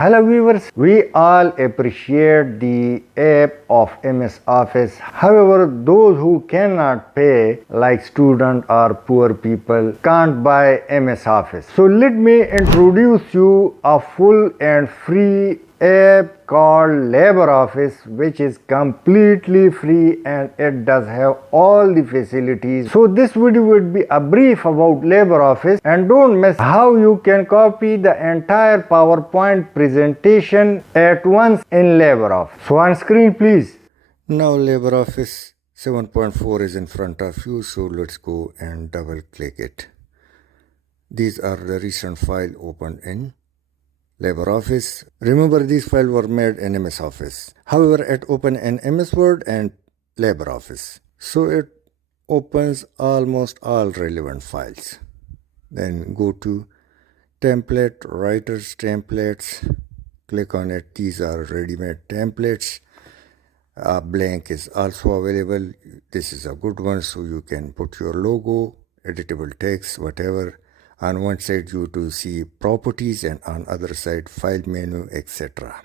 Hello viewers, we all appreciate the app of MS Office. However, those who cannot pay, like student or poor people, can't buy MS Office. So let me introduce you a full and free app called LibreOffice, which is completely free and it does have all the facilities. So this video would be a brief about LibreOffice, and don't miss how you can copy the entire PowerPoint presentation at once in LibreOffice. So on screen please. Now LibreOffice 7.4 is in front of you, so let's go and double click it. These are the recent files opened in LibreOffice. Remember, these files were made in MS Office. However, it opens in MS Word and LibreOffice. So it opens almost all relevant files. Then go to Template, Writers Templates. Click on it. These are ready-made templates. A blank is also available. This is a good one, so you can put your logo, editable text, whatever. On one side you to see properties and on other side file menu, etc.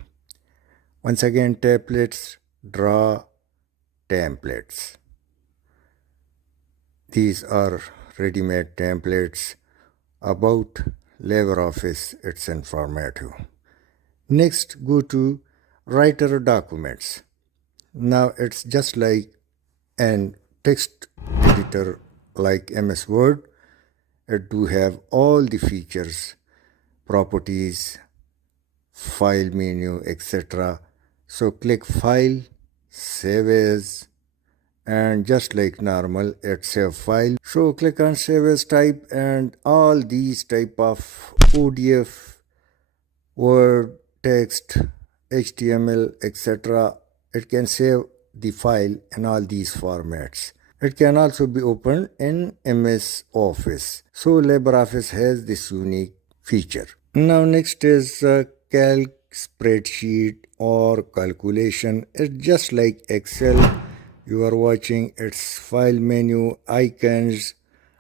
Once again, templates, draw templates. These are ready-made templates about LibreOffice. It's informative. Next, go to Writer Documents. Now it's just like an text editor like MS Word. It do have all the features, properties, file menu, etc. So click File, Save As, and just like normal, it save file. So click on Save As type, and all these type of ODF, Word, text, HTML, etc. It can save the file in all these formats. It can also be opened in MS Office. So LibreOffice has this unique feature. Now next is calc, spreadsheet or calculation. It's just like Excel. You are watching its file menu, icons,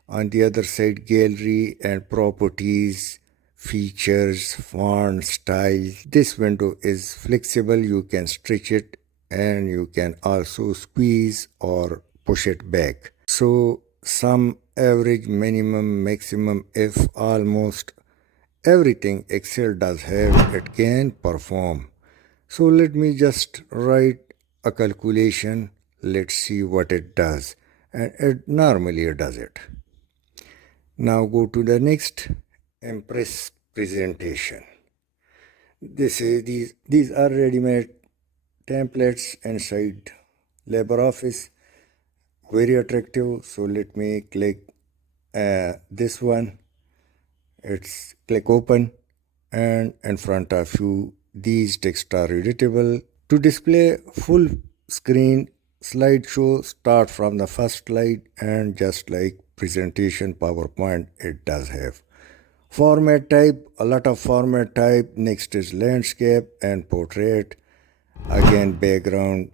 on the other side gallery and properties, features, font, style. This window is flexible. You can stretch it and you can also squeeze or push it back. So sum, average, minimum, maximum, if almost everything Excel does have, it can perform. So let me just write a calculation. Let's see what it does. And it normally does it. Now go to the next, Impress presentation. These are ready-made templates inside LibreOffice. Very attractive. So let me click this one. It's click open, and in front of you these text are editable. To display full screen slideshow, start from the first slide, and just like presentation PowerPoint, it does have format type, a lot of format type. Next is landscape and portrait. Again, background,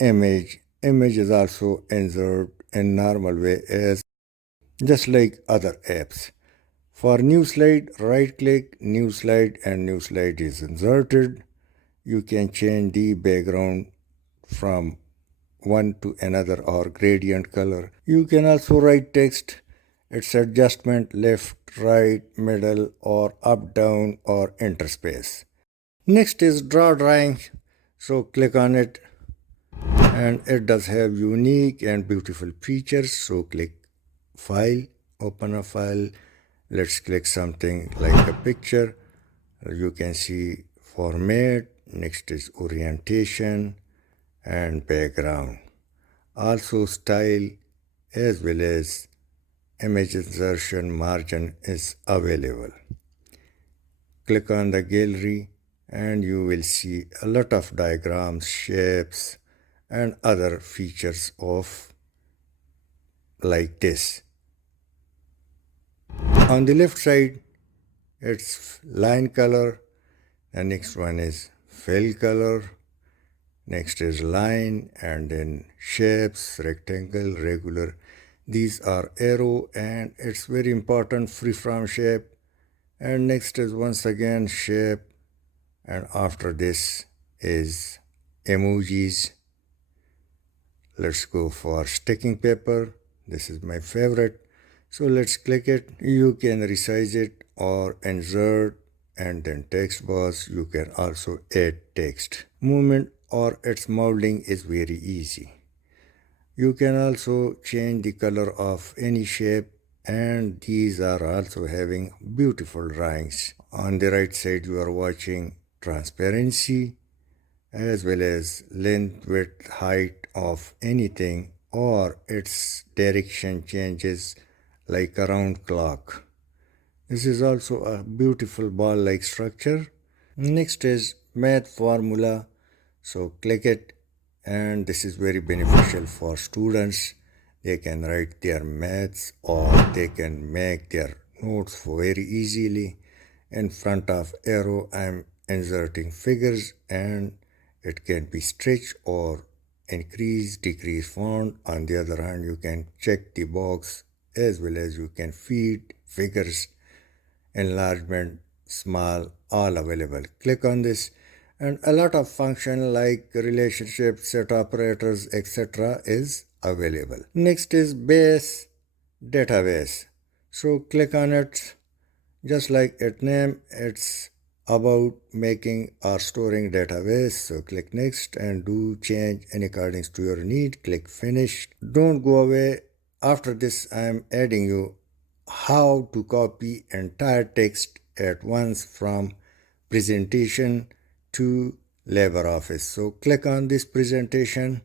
image is also inserted in normal way as just like other apps. For new slide, right click, new slide, and new slide is inserted. You can change the background from one to another or gradient color. You can also write text. It's adjustment left, right, middle, or up, down, or interspace. Next is draw drawing. So click on it, and it does have unique and beautiful features. So click File, open a file. Let's click something like a picture. You can see format. Next is orientation and background. Also style as well as image insertion margin is available. Click on the gallery and you will see a lot of diagrams, shapes, and other features of like this. On the left side, it's line color. The next one is fill color. Next is line, and then shapes, rectangle, regular. These are arrow, and it's very important, freeform shape. And next is once again shape, And after this is emojis. Let's go for sticking paper. This is my favorite. So let's click it. You can resize it or insert, and then text box. You can also add text. Movement or its molding is very easy. You can also change the color of any shape, and these are also having beautiful drawings. On the right side you are watching transparency as well as length, width, height of anything, or its direction changes like a round clock. This is also a beautiful ball-like structure. Next is math formula. So click it, and this is very beneficial for students. They can write their maths or they can make their notes very easily. In front of arrow, I'm inserting figures, and it can be stretched or increase, decrease font. On the other hand, you can check the box as well as you can feed figures, enlargement, small, all available. Click on this, and a lot of function like relationships, set operators, etc. is available. Next is base database. So click on it. Just like its name, it's about making or storing database. So click next and do change in accordance to your need. Click finish. Don't go away. After this, I am adding you how to copy entire text at once from presentation to LibreOffice. So click on this presentation,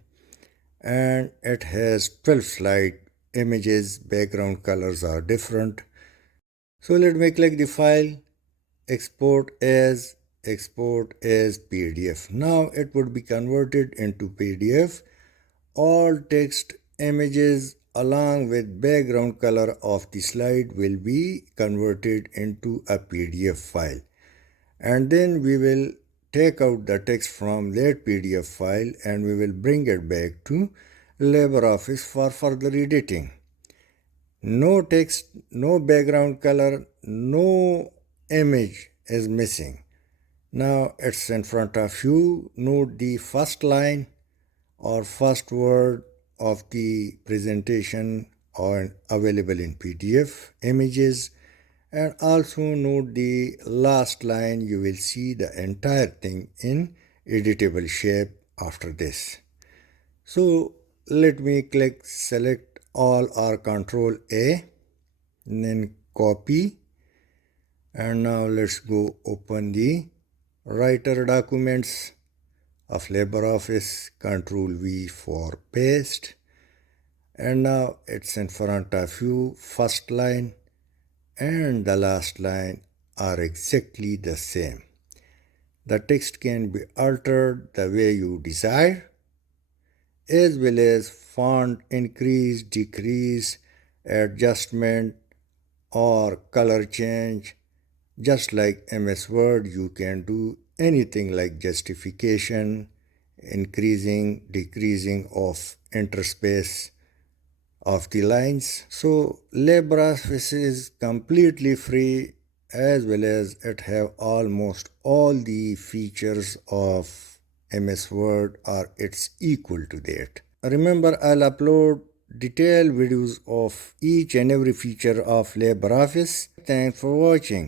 and it has 12 slide images. Background colors are different. So let me click the file, export as PDF. Now it would be converted into PDF. All text, images along with background color of the slide will be converted into a PDF file. And then we will take out the text from that PDF file and we will bring it back to LibreOffice for further editing. No text, no background color, no image is missing. Now it's in front of you. Note the first line or first word of the presentation are available in PDF images, and also note the last line. You will see the entire thing in editable shape after this. So let me click select all or Control A, and then copy, and now let's go open the writer documents of LibreOffice. Control V for paste, and now it's in front of you. First line and the last line are exactly the same. The text can be altered the way you desire, as well as font increase, decrease, adjustment, or color change. Just like MS Word, you can do anything like justification, increasing, decreasing of interspace of the lines. So LibreOffice is completely free, as well as it have almost all the features of MS Word, or it's equal to that. Remember, I'll upload detailed videos of each and every feature of LibreOffice. Thanks for watching.